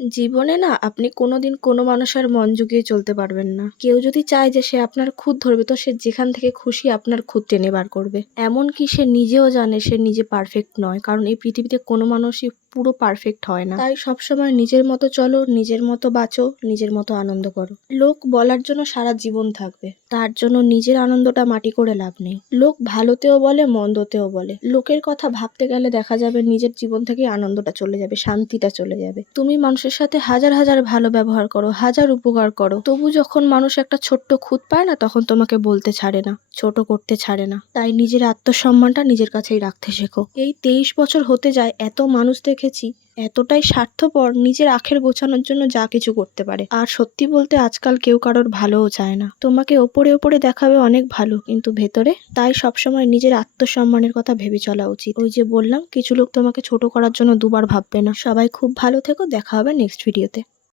জীবনে না আপনি কোনোদিন কোনো মানুষের মন জুগিয়ে চলতে পারবেন না। কেউ যদি চায় যে সে আপনার খুঁত ধরবে তো সে যেখান থেকে খুশি আপনার খুঁত টেনে বার করবে। এমনকি সে নিজেও জানে সে নিজে পারফেক্ট নয়, কারণ এই পৃথিবীতে কোনো মানুষই পুরো পারফেক্ট হয় না। তাই সবসময় নিজের মতো চলো, নিজের মতো বাঁচো, নিজের মতো আনন্দ করো। লোক বলার জন্য সারা জীবন থাকবে, তার জন্য নিজের আনন্দটা মাটি করে লাভ নেই। লোক ভালোতেও বলে মন্দতেও বলে, লোকের কথা ভাবতে গেলে দেখা যাবে নিজের জীবন থেকে আনন্দটা চলে যাবে, শান্তিটা চলে যাবে। তুমি মানুষের সাথে হাজার হাজার ভালো ব্যবহার করো, হাজার উপকার করো, তবু যখন মানুষ একটা ছোট্ট খুঁত পায় না তখন তোমাকে বলতে ছাড়ে না, ছোট করতে ছাড়ে না। তাই নিজের আত্মসম্মানটা নিজের কাছেই রাখতে শেখো। এই 23 বছর হতে যায়, এত মানুষ দেখেছি এতটাই স্বার্থপর, নিজের আখের গোছানোর জন্য যা কিছু করতে পারে। আর সত্যি বলতে আজকাল কেউ কারোর ভালোও চায় না, তোমাকে ওপরে ওপরে দেখাবে অনেক ভালো কিন্তু ভেতরে। তাই সবসময় নিজের আত্মসম্মানের কথা ভেবে চলা উচিত। ওই যে বললাম, কিছু লোক তোমাকে ছোট করার জন্য দুবার ভাববে না। সবাই খুব ভালো থেকো, দেখা হবে নেক্সট ভিডিওতে।